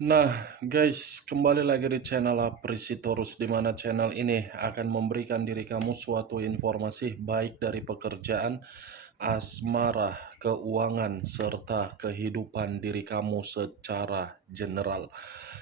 Nah, guys, kembali lagi di channel Aprisitorus, di mana channel ini akan memberikan diri kamu suatu informasi baik dari pekerjaan, asmara, keuangan, serta kehidupan diri kamu secara general.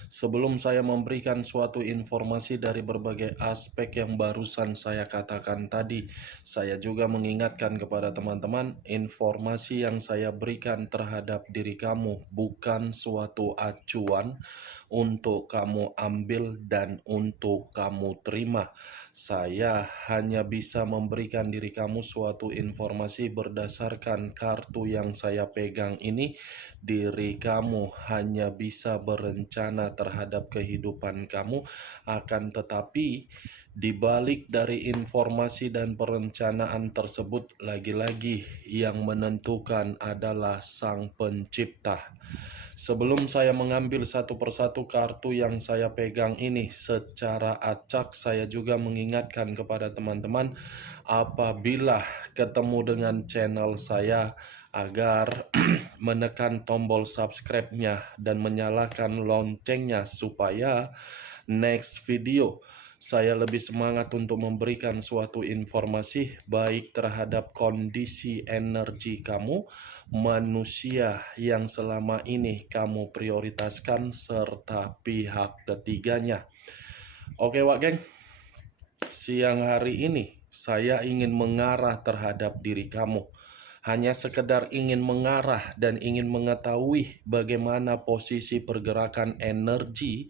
Sebelum saya memberikan suatu informasi dari berbagai aspek yang barusan saya katakan tadi, saya juga mengingatkan kepada teman-teman, informasi yang saya berikan terhadap diri kamu bukan suatu acuan untuk kamu ambil dan untuk kamu terima. Saya hanya bisa memberikan diri kamu suatu informasi berdasarkan kartu yang saya pegang ini. Diri kamu hanya bisa berencana terhadap kehidupan kamu, akan tetapi di balik dari informasi dan perencanaan tersebut, lagi-lagi yang menentukan adalah Sang Pencipta. Sebelum saya mengambil satu persatu kartu yang saya pegang ini secara acak, saya juga mengingatkan kepada teman-teman apabila ketemu dengan channel saya agar menekan tombol subscribe-nya dan menyalakan loncengnya supaya next video saya lebih semangat untuk memberikan suatu informasi baik terhadap kondisi energi kamu, manusia yang selama ini kamu prioritaskan, serta pihak ketiganya. Oke Wak Geng, siang hari ini saya ingin mengarah terhadap diri kamu. Hanya sekedar ingin mengarah dan ingin mengetahui bagaimana posisi pergerakan energi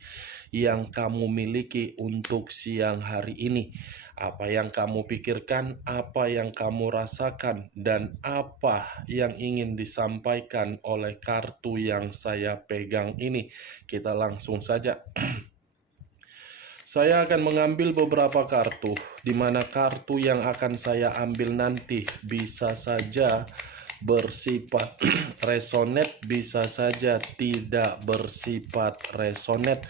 yang kamu miliki untuk siang hari ini. Apa yang kamu pikirkan, apa yang kamu rasakan, dan apa yang ingin disampaikan oleh kartu yang saya pegang ini. Kita langsung saja. Saya akan mengambil beberapa kartu, di mana kartu yang akan saya ambil nanti bisa saja bersifat resonate, bisa saja tidak bersifat resonate.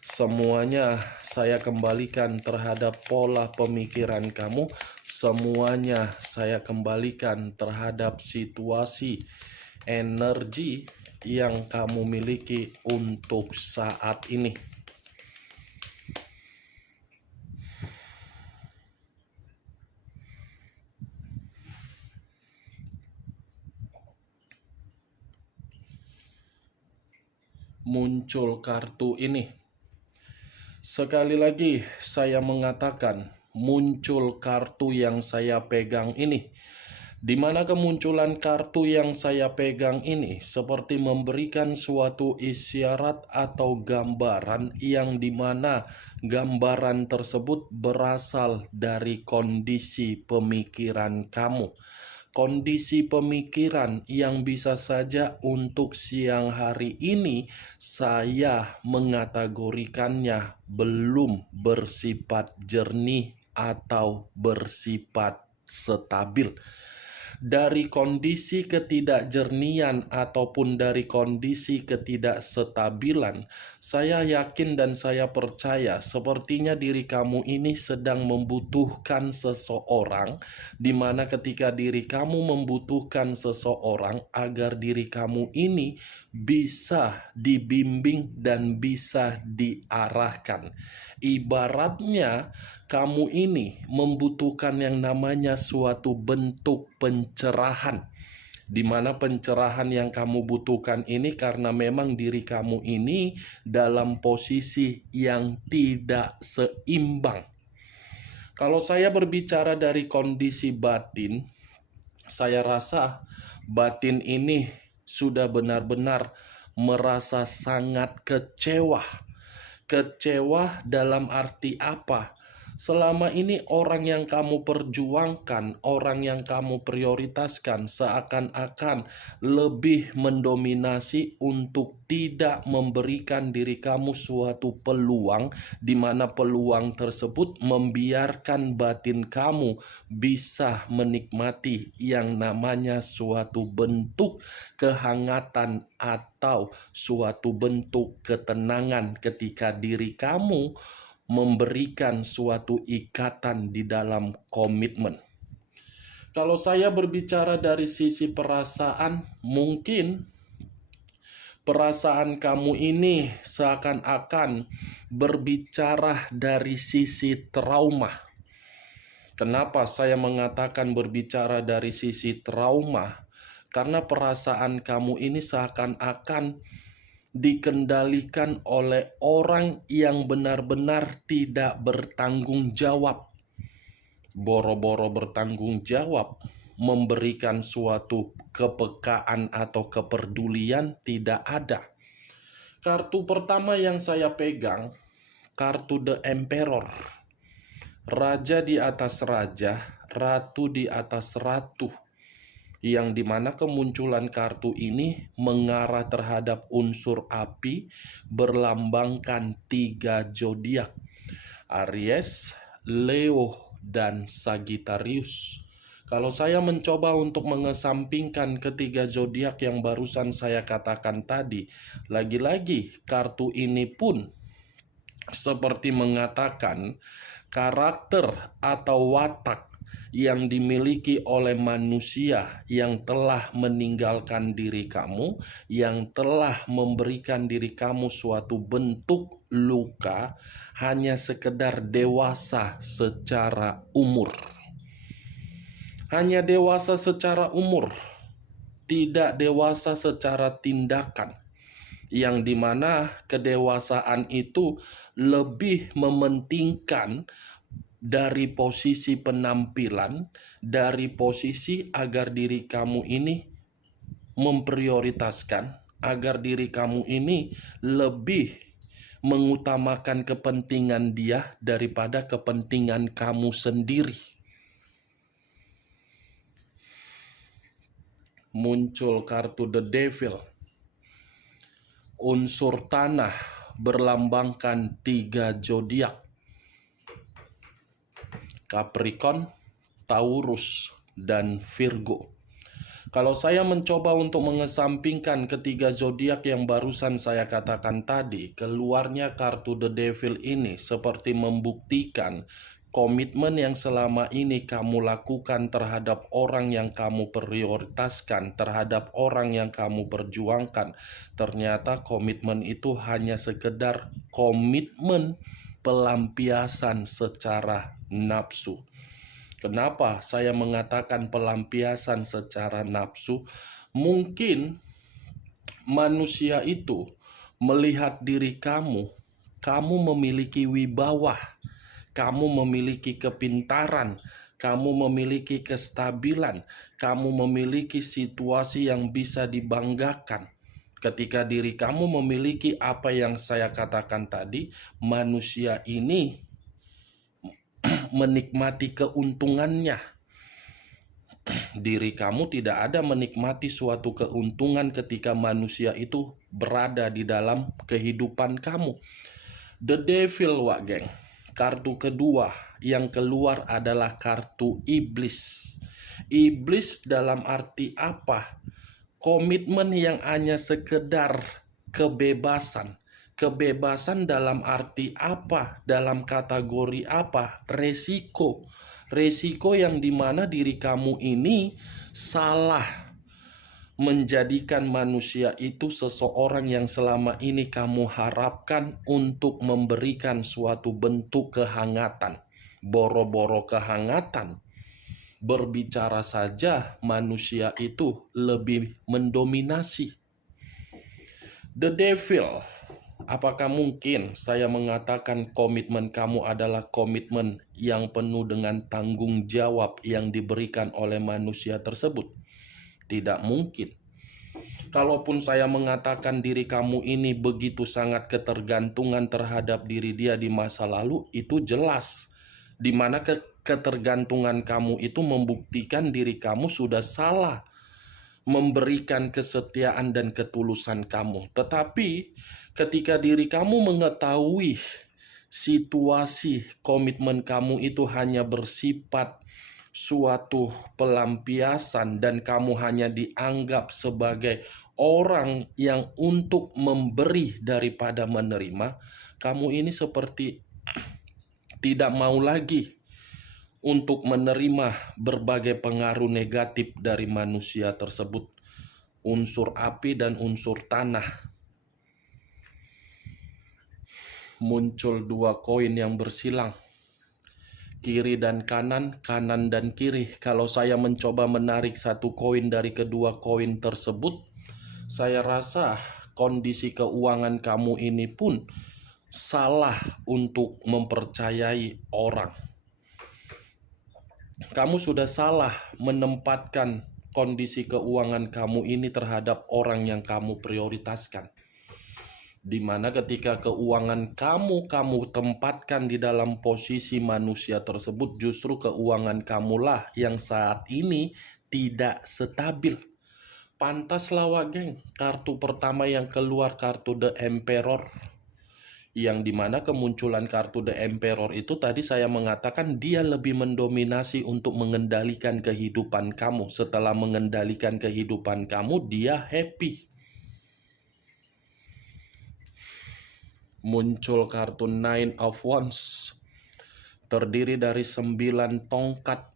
Semuanya saya kembalikan terhadap pola pemikiran kamu, semuanya saya kembalikan terhadap situasi energi yang kamu miliki untuk saat ini. Muncul kartu ini. Sekali lagi saya mengatakan, muncul kartu yang saya pegang ini. Di mana kemunculan kartu yang saya pegang ini seperti memberikan suatu isyarat atau gambaran yang dimana gambaran tersebut berasal dari kondisi pemikiran kamu. Kondisi pemikiran yang bisa saja untuk siang hari ini saya mengategorikannya belum bersifat jernih atau bersifat stabil. Dari kondisi ketidakjernihan ataupun dari kondisi ketidakstabilan, saya yakin dan saya percaya sepertinya diri kamu ini sedang membutuhkan seseorang, di mana ketika diri kamu membutuhkan seseorang agar diri kamu ini bisa dibimbing dan bisa diarahkan. Ibaratnya kamu ini membutuhkan yang namanya suatu bentuk pencerahan, di mana pencerahan yang kamu butuhkan ini karena memang diri kamu ini dalam posisi yang tidak seimbang. Kalau saya berbicara dari kondisi batin, saya rasa batin ini sudah benar-benar merasa sangat kecewa. Kecewa dalam arti apa? Selama ini orang yang kamu perjuangkan, orang yang kamu prioritaskan seakan-akan lebih mendominasi untuk tidak memberikan diri kamu suatu peluang, di mana peluang tersebut membiarkan batin kamu bisa menikmati yang namanya suatu bentuk kehangatan atau suatu bentuk ketenangan ketika diri kamu memberikan suatu ikatan di dalam komitmen. Kalau saya berbicara dari sisi perasaan, mungkin Perasaan kamu ini seakan-akan berbicara dari sisi trauma. Kenapa saya mengatakan berbicara dari sisi trauma? Karena perasaan kamu ini seakan-akan dikendalikan oleh orang yang benar-benar tidak bertanggung jawab. Boro-boro bertanggung jawab, memberikan suatu kepekaan atau kepedulian tidak ada. Kartu pertama yang saya pegang, kartu The Emperor. Raja di atas raja, ratu di atas ratu. Yang dimana kemunculan kartu ini mengarah terhadap unsur api berlambangkan 3 zodiak. Aries, Leo, dan Sagittarius. Kalau saya mencoba untuk mengesampingkan ketiga zodiak yang barusan saya katakan tadi, lagi-lagi kartu ini pun seperti mengatakan karakter atau watak yang dimiliki oleh manusia yang telah meninggalkan diri kamu, yang telah memberikan diri kamu suatu bentuk luka, hanya sekedar dewasa secara umur. Hanya dewasa secara umur, tidak dewasa secara tindakan. Yang dimana kedewasaan itu lebih mementingkan dari posisi penampilan, dari posisi agar diri kamu ini memprioritaskan, agar diri kamu ini lebih mengutamakan kepentingan dia daripada kepentingan kamu sendiri. Muncul kartu The Devil. Unsur tanah berlambangkan 3 zodiak. Capricorn, Taurus, dan Virgo. Kalau saya mencoba untuk mengesampingkan ketiga zodiak yang barusan saya katakan tadi, keluarnya kartu The Devil ini seperti membuktikan komitmen yang selama ini kamu lakukan terhadap orang yang kamu prioritaskan, terhadap orang yang kamu perjuangkan. Ternyata komitmen itu hanya sekedar komitmen pelampiasan secara nafsu. Kenapa saya mengatakan pelampiasan secara nafsu? Mungkin manusia itu melihat diri kamu, kamu memiliki wibawa, kamu memiliki kepintaran, kamu memiliki kestabilan, kamu memiliki situasi yang bisa dibanggakan. Ketika diri kamu memiliki apa yang saya katakan tadi, manusia ini menikmati keuntungannya. Diri kamu tidak ada menikmati suatu keuntungan ketika manusia itu berada di dalam kehidupan kamu. The Devil, Wak Geng. Kartu kedua yang keluar adalah kartu iblis. Iblis dalam arti apa? Komitmen yang hanya sekedar kebebasan. Kebebasan dalam arti apa? Dalam kategori apa? Resiko. Resiko yang dimana diri kamu ini salah menjadikan manusia itu seseorang yang selama ini kamu harapkan untuk memberikan suatu bentuk kehangatan. Boro-boro kehangatan. Berbicara saja manusia itu lebih mendominasi. The Devil. Apakah mungkin saya mengatakan komitmen kamu adalah komitmen yang penuh dengan tanggung jawab yang diberikan oleh manusia tersebut? Tidak mungkin. Kalaupun saya mengatakan diri kamu ini begitu sangat ketergantungan terhadap diri dia di masa lalu, itu jelas. Di mana ketergantungan kamu itu membuktikan diri kamu sudah salah memberikan kesetiaan dan ketulusan kamu. Tetapi ketika diri kamu mengetahui situasi komitmen kamu itu hanya bersifat suatu pelampiasan dan kamu hanya dianggap sebagai orang yang untuk memberi daripada menerima, kamu ini seperti tidak mau lagi untuk menerima berbagai pengaruh negatif dari manusia tersebut. Unsur api dan unsur tanah muncul dua koin yang bersilang, kiri dan kanan, kanan dan kiri. Kalau saya mencoba menarik satu koin dari kedua koin tersebut, saya rasa kondisi keuangan kamu ini pun salah untuk mempercayai orang. Kamu sudah salah menempatkan kondisi keuangan kamu ini terhadap orang yang kamu prioritaskan. Di mana ketika keuangan kamu tempatkan di dalam posisi manusia tersebut, justru keuangan kamulah yang saat ini tidak stabil. Pantaslah Wak Geng, kartu pertama yang keluar kartu The Emperor, yang dimana kemunculan kartu The Emperor itu tadi saya mengatakan dia lebih mendominasi untuk mengendalikan kehidupan kamu. Setelah mengendalikan kehidupan kamu, dia happy. Muncul kartu Nine of Wands, terdiri dari 9 tongkat.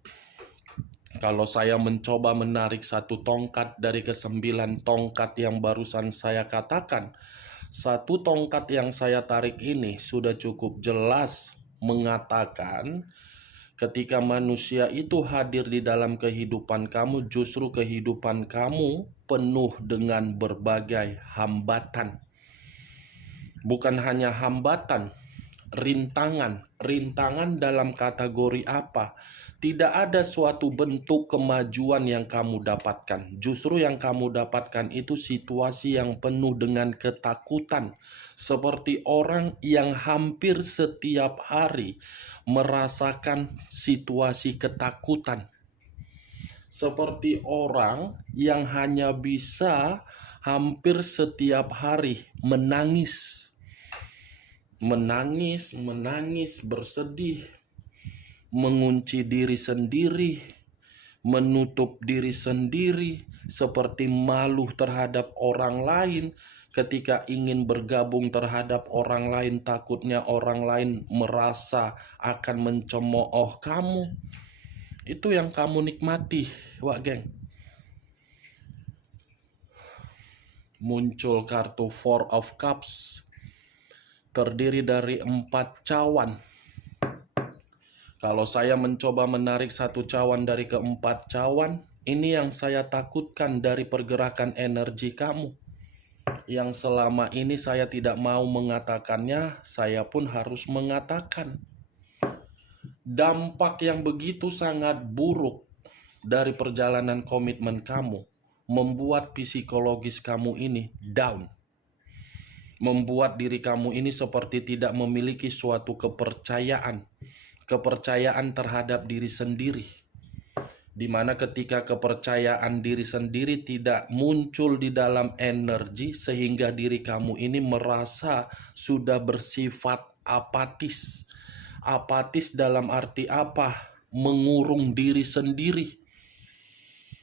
Kalau saya mencoba menarik satu tongkat dari ke-9 tongkat yang barusan saya katakan, satu tongkat yang saya tarik ini sudah cukup jelas mengatakan ketika manusia itu hadir di dalam kehidupan kamu, justru kehidupan kamu penuh dengan berbagai hambatan. Bukan hanya hambatan, rintangan. Rintangan dalam kategori apa? Tidak ada suatu bentuk kemajuan yang kamu dapatkan. Justru yang kamu dapatkan itu situasi yang penuh dengan ketakutan. Seperti orang yang hampir setiap hari merasakan situasi ketakutan. Seperti orang yang hanya bisa hampir setiap hari menangis. Menangis, bersedih, mengunci diri sendiri, menutup diri sendiri, seperti malu terhadap orang lain. Ketika ingin bergabung terhadap orang lain, takutnya orang lain merasa akan mencemooh kamu. Itu yang kamu nikmati, Wak Geng. Muncul kartu Four of Cups, terdiri dari 4 cawan. Kalau saya mencoba menarik satu cawan dari ke-4 cawan, ini yang saya takutkan dari pergerakan energi kamu. Yang selama ini saya tidak mau mengatakannya, saya pun harus mengatakan. Dampak yang begitu sangat buruk dari perjalanan komitmen kamu membuat psikologis kamu ini down. Membuat diri kamu ini seperti tidak memiliki suatu kepercayaan terhadap diri sendiri. Di mana ketika kepercayaan diri sendiri tidak muncul di dalam energi, sehingga diri kamu ini merasa sudah bersifat apatis. Apatis dalam arti apa? Mengurung diri sendiri.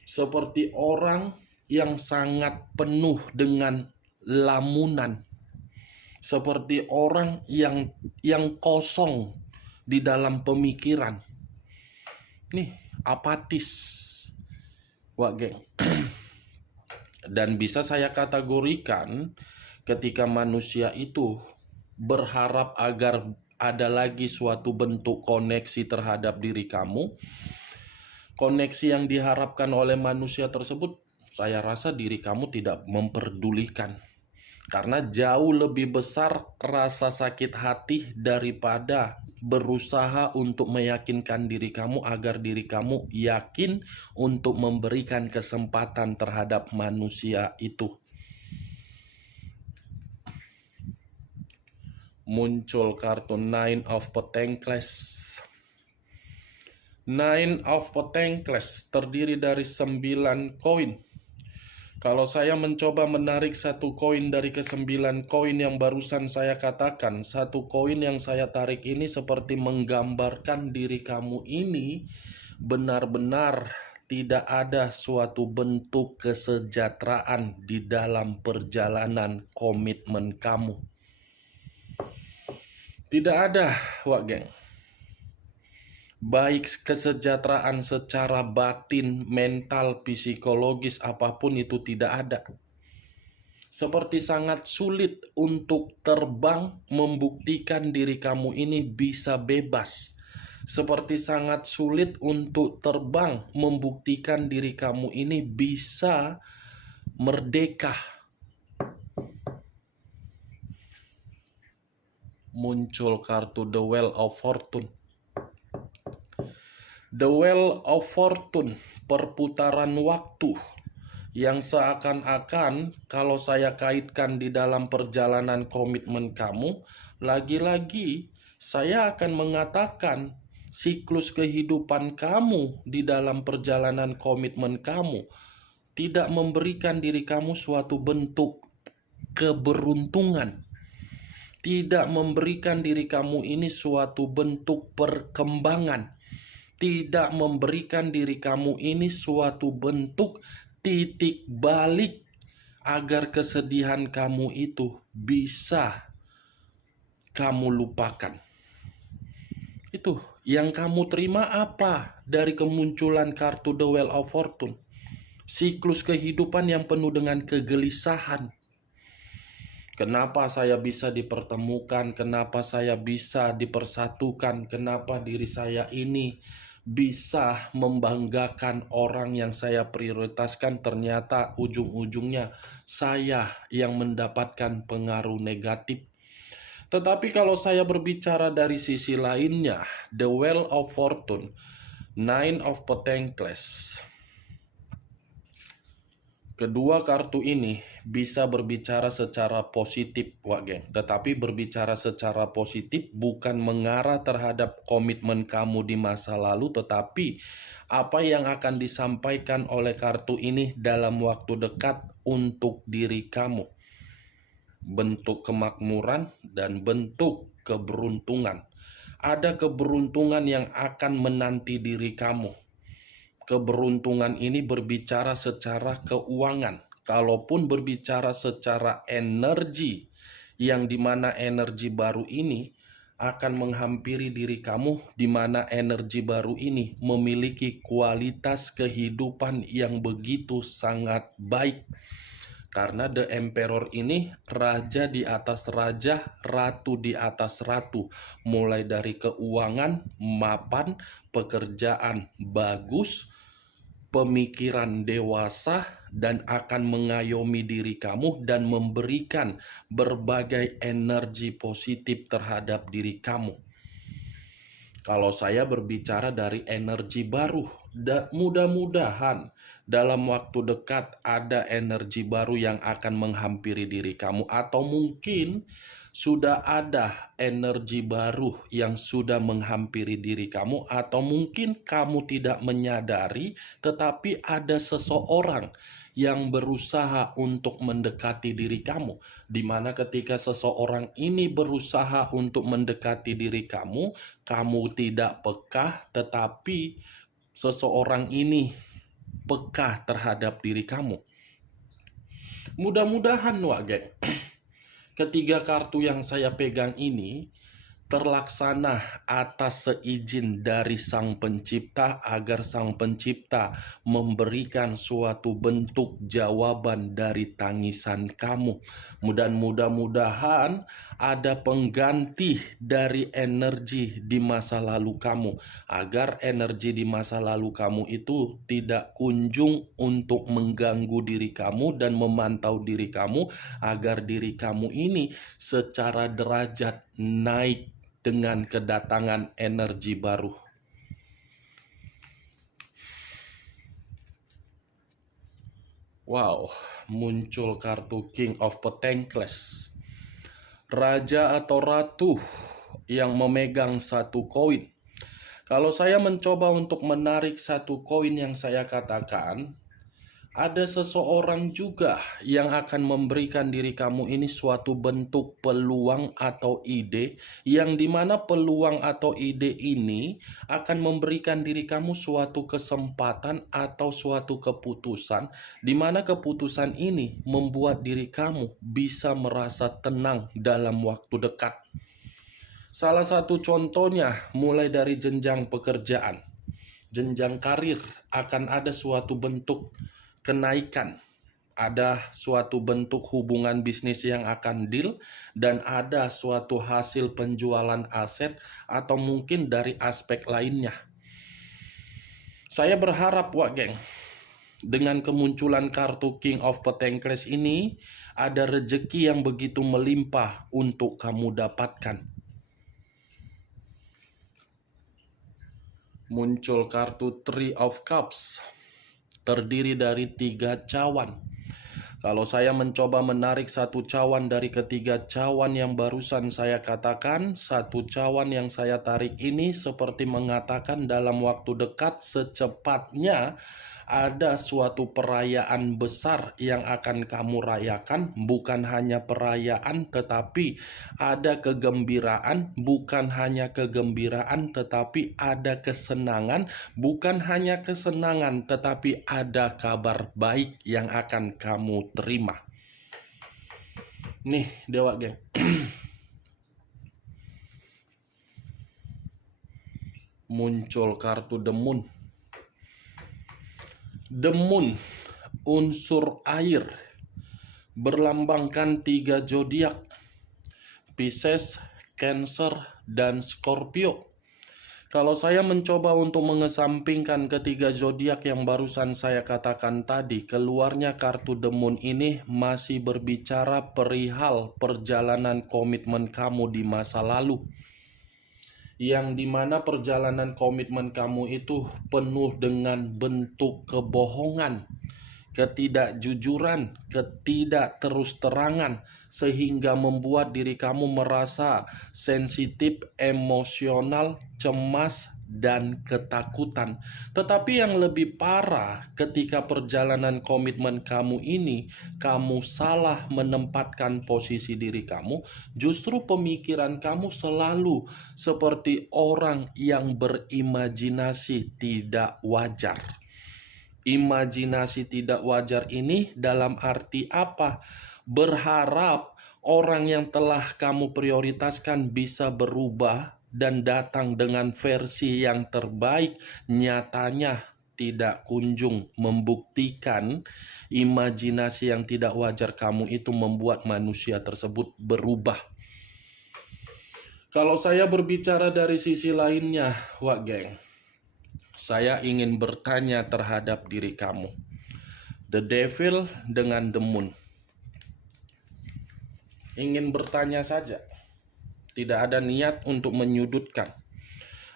Seperti orang yang sangat penuh dengan lamunan. Seperti orang yang kosong di dalam pemikiran. Nih, apatis, Wak Geng. Dan bisa saya kategorikan ketika manusia itu berharap agar ada lagi suatu bentuk koneksi terhadap diri kamu. Koneksi yang diharapkan oleh manusia tersebut, saya rasa diri kamu tidak memperdulikan. Karena jauh lebih besar rasa sakit hati daripada berusaha untuk meyakinkan diri kamu agar diri kamu yakin untuk memberikan kesempatan terhadap manusia itu. Muncul kartu Nine of Pentacles. Nine of Pentacles terdiri dari 9 koin. Kalau saya mencoba menarik satu koin dari ke-9 koin yang barusan saya katakan, satu koin yang saya tarik ini seperti menggambarkan diri kamu ini benar-benar tidak ada suatu bentuk kesejahteraan di dalam perjalanan komitmen kamu. Tidak ada, Wak Geng. Baik kesejahteraan secara batin, mental, psikologis, apapun itu tidak ada. Seperti sangat sulit untuk terbang, membuktikan diri kamu ini bisa bebas. Seperti sangat sulit untuk terbang, membuktikan diri kamu ini bisa merdeka. Muncul kartu The Wheel of Fortune. The Wheel of Fortune, perputaran waktu yang seakan-akan kalau saya kaitkan di dalam perjalanan komitmen kamu, lagi-lagi saya akan mengatakan siklus kehidupan kamu di dalam perjalanan komitmen kamu tidak memberikan diri kamu suatu bentuk keberuntungan, tidak memberikan diri kamu ini suatu bentuk perkembangan, tidak memberikan diri kamu ini suatu bentuk titik balik agar kesedihan kamu itu bisa kamu lupakan. Itu yang kamu terima apa dari kemunculan kartu The Wheel of Fortune? Siklus kehidupan yang penuh dengan kegelisahan. Kenapa saya bisa dipertemukan? Kenapa saya bisa dipersatukan? Kenapa diri saya ini bisa membanggakan orang yang saya prioritaskan? Ternyata ujung-ujungnya saya yang mendapatkan pengaruh negatif. Tetapi kalau saya berbicara dari sisi lainnya, The Wheel of Fortune, Nine of Pentacles. Kedua kartu ini bisa berbicara secara positif, Wak Geng. Tetapi berbicara secara positif bukan mengarah terhadap komitmen kamu di masa lalu, tetapi apa yang akan disampaikan oleh kartu ini dalam waktu dekat untuk diri kamu. Bentuk kemakmuran dan bentuk keberuntungan. Ada keberuntungan yang akan menanti diri kamu. Keberuntungan ini berbicara secara keuangan. Kalaupun berbicara secara energi, yang dimana energi baru ini akan menghampiri diri kamu, di mana energi baru ini memiliki kualitas kehidupan yang begitu sangat baik. Karena The Emperor ini raja di atas raja, ratu di atas ratu. Mulai dari keuangan, mapan, pekerjaan bagus, pemikiran dewasa, dan akan mengayomi diri kamu dan memberikan berbagai energi positif terhadap diri kamu. Kalau saya berbicara dari energi baru, mudah-mudahan dalam waktu dekat ada energi baru yang akan menghampiri diri kamu, atau mungkin sudah ada energi baru yang sudah menghampiri diri kamu, atau mungkin kamu tidak menyadari, tetapi ada seseorang yang berusaha untuk mendekati diri kamu, di mana ketika seseorang ini berusaha untuk mendekati diri kamu, kamu tidak peka, tetapi seseorang ini peka terhadap diri kamu. Mudah-mudahan, Wak Geng, ketiga kartu yang saya pegang ini terlaksana atas seizin dari Sang Pencipta, agar Sang Pencipta memberikan suatu bentuk jawaban dari tangisan kamu. Mudah-mudahan ada pengganti dari energi di masa lalu kamu, agar energi di masa lalu kamu itu tidak kunjung untuk mengganggu diri kamu dan memantau diri kamu, agar diri kamu ini secara derajat naik dengan kedatangan energi baru. Wow, muncul kartu King of Pentacles. Raja atau ratu yang memegang satu koin. Kalau saya mencoba untuk menarik satu koin yang saya katakan, ada seseorang juga yang akan memberikan diri kamu ini suatu bentuk peluang atau ide, yang dimana peluang atau ide ini akan memberikan diri kamu suatu kesempatan atau suatu keputusan, dimana keputusan ini membuat diri kamu bisa merasa tenang dalam waktu dekat. Salah satu contohnya mulai dari jenjang pekerjaan, jenjang karir, akan ada suatu bentuk kenaikan. Ada suatu bentuk hubungan bisnis yang akan deal, dan ada suatu hasil penjualan aset, atau mungkin dari aspek lainnya. Saya berharap, Wak Geng, dengan kemunculan kartu King of Pentacles ini, ada rejeki yang begitu melimpah untuk kamu dapatkan. Muncul kartu Three of Cups, terdiri dari 3 cawan. Kalau saya mencoba menarik satu cawan dari ketiga cawan yang barusan saya katakan, satu cawan yang saya tarik ini seperti mengatakan dalam waktu dekat secepatnya ada suatu perayaan besar yang akan kamu rayakan. Bukan hanya perayaan, tetapi ada kegembiraan. Bukan hanya kegembiraan, tetapi ada kesenangan. Bukan hanya kesenangan, tetapi ada kabar baik yang akan kamu terima. Nih, Dewa Geng. Muncul kartu The Moon. The Moon, unsur air, berlambangkan 3 zodiak, Pisces, Cancer, dan Scorpio. Kalau saya mencoba untuk mengesampingkan ketiga zodiak yang barusan saya katakan tadi, keluarnya kartu The Moon ini masih berbicara perihal perjalanan komitmen kamu di masa lalu, yang dimana perjalanan komitmen kamu itu penuh dengan bentuk kebohongan, ketidakjujuran, ketidakterus-terangan, sehingga membuat diri kamu merasa sensitif, emosional, cemas, dan ketakutan. Tetapi yang lebih parah, ketika perjalanan komitmen kamu ini, kamu salah menempatkan posisi diri kamu, justru pemikiran kamu selalu seperti orang yang berimajinasi tidak wajar. Imajinasi tidak wajar ini dalam arti apa? Berharap orang yang telah kamu prioritaskan bisa berubah dan datang dengan versi yang terbaik. Nyatanya tidak kunjung membuktikan. Imajinasi yang tidak wajar kamu itu membuat manusia tersebut berubah. Kalau saya berbicara dari sisi lainnya, Wak Geng, saya ingin bertanya terhadap diri kamu. The Devil dengan The Moon. Ingin bertanya saja. Tidak ada niat untuk menyudutkan.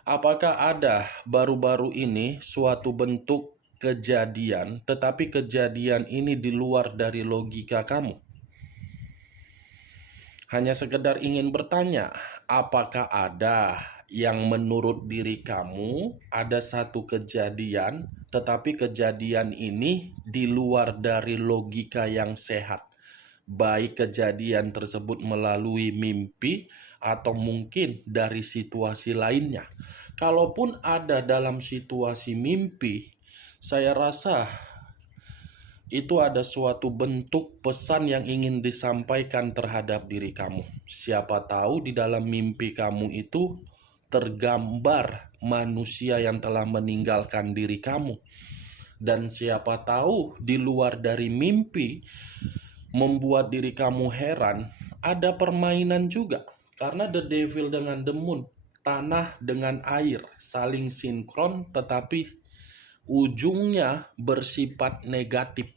Apakah ada baru-baru ini suatu bentuk kejadian, tetapi kejadian ini di luar dari logika kamu? Hanya sekedar ingin bertanya, apakah ada yang menurut diri kamu ada satu kejadian, tetapi kejadian ini di luar dari logika yang sehat? Baik kejadian tersebut melalui mimpi atau mungkin dari situasi lainnya. Kalaupun ada dalam situasi mimpi, saya rasa itu ada suatu bentuk pesan yang ingin disampaikan terhadap diri kamu. Siapa tahu di dalam mimpi kamu itu tergambar manusia yang telah meninggalkan diri kamu. Dan siapa tahu di luar dari mimpi membuat diri kamu heran, ada permainan juga. Karena The Devil dengan The Moon, tanah dengan air, saling sinkron tetapi ujungnya bersifat negatif.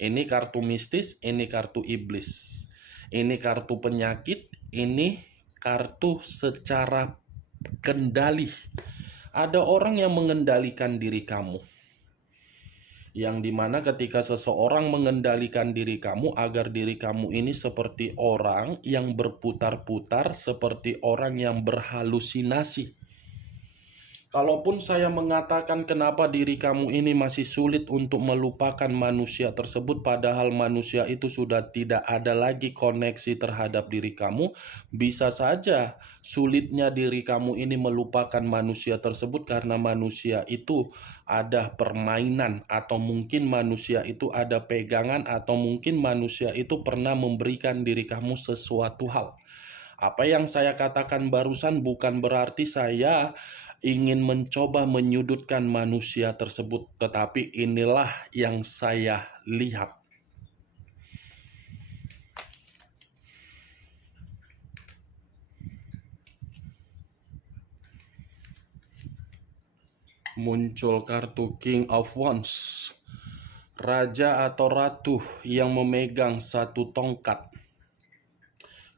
Ini kartu mistis, ini kartu iblis. Ini kartu penyakit, ini kartu secara kendali. Ada orang yang mengendalikan diri kamu. Yang dimana ketika seseorang mengendalikan diri kamu agar diri kamu ini seperti orang yang berputar-putar, seperti orang yang berhalusinasi. Kalaupun saya mengatakan kenapa diri kamu ini masih sulit untuk melupakan manusia tersebut, padahal manusia itu sudah tidak ada lagi koneksi terhadap diri kamu, bisa saja sulitnya diri kamu ini melupakan manusia tersebut karena manusia itu ada permainan, atau mungkin manusia itu ada pegangan, atau mungkin manusia itu pernah memberikan diri kamu sesuatu hal. Apa yang saya katakan barusan bukan berarti saya ingin mencoba menyudutkan manusia tersebut, tetapi inilah yang saya lihat. Muncul kartu King of Wands, raja atau ratu yang memegang satu tongkat.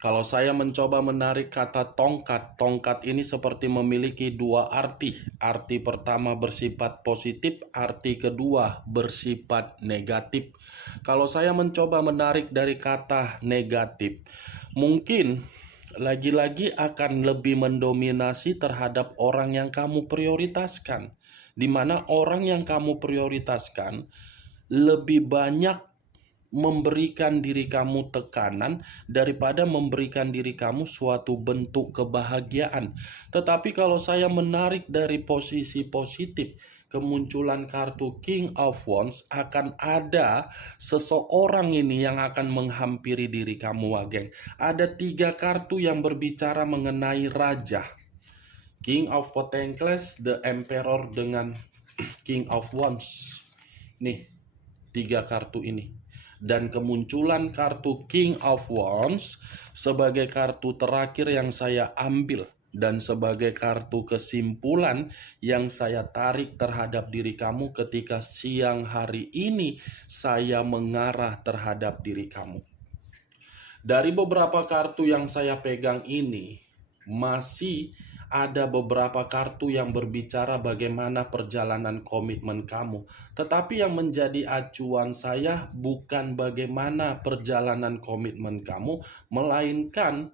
Kalau saya mencoba menarik kata tongkat, tongkat ini seperti memiliki dua arti. Arti pertama bersifat positif, arti kedua bersifat negatif. Kalau saya mencoba menarik dari kata negatif, mungkin lagi-lagi akan lebih mendominasi terhadap orang yang kamu prioritaskan. Di mana orang yang kamu prioritaskan lebih banyak memberikan diri kamu tekanan daripada memberikan diri kamu suatu bentuk kebahagiaan. Tetapi kalau saya menarik dari posisi positif, kemunculan kartu King of Wands, akan ada seseorang ini yang akan menghampiri diri kamu, Wageng. Ada 3 kartu yang berbicara mengenai raja. King of Pentacles, The Emperor, dengan King of Wands. Nih, 3 kartu ini. Dan kemunculan kartu King of Wands sebagai kartu terakhir yang saya ambil dan sebagai kartu kesimpulan yang saya tarik terhadap diri kamu ketika siang hari ini saya mengarah terhadap diri kamu. Dari beberapa kartu yang saya pegang ini, masih ada beberapa kartu yang berbicara bagaimana perjalanan komitmen kamu. Tetapi yang menjadi acuan saya bukan bagaimana perjalanan komitmen kamu, melainkan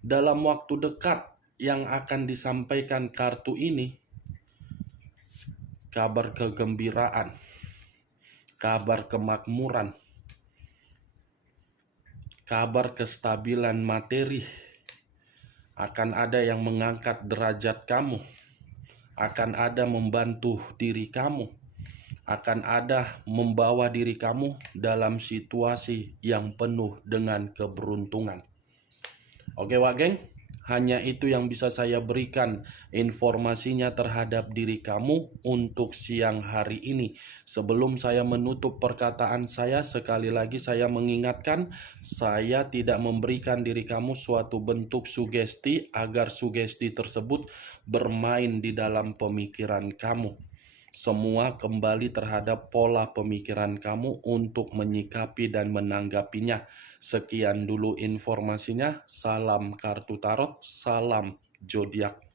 dalam waktu dekat yang akan disampaikan kartu ini, kabar kegembiraan, kabar kemakmuran, kabar kestabilan materi. Akan ada yang mengangkat derajat kamu, akan ada membantu diri kamu, akan ada membawa diri kamu dalam situasi yang penuh dengan keberuntungan. Oke, Wageng, hanya itu yang bisa saya berikan informasinya terhadap diri kamu untuk siang hari ini. Sebelum saya menutup perkataan saya, sekali lagi saya mengingatkan, saya tidak memberikan diri kamu suatu bentuk sugesti agar sugesti tersebut bermain di dalam pemikiran kamu. Semua kembali terhadap pola pemikiran kamu untuk menyikapi dan menanggapinya. Sekian dulu informasinya. Salam kartu tarot, salam zodiak.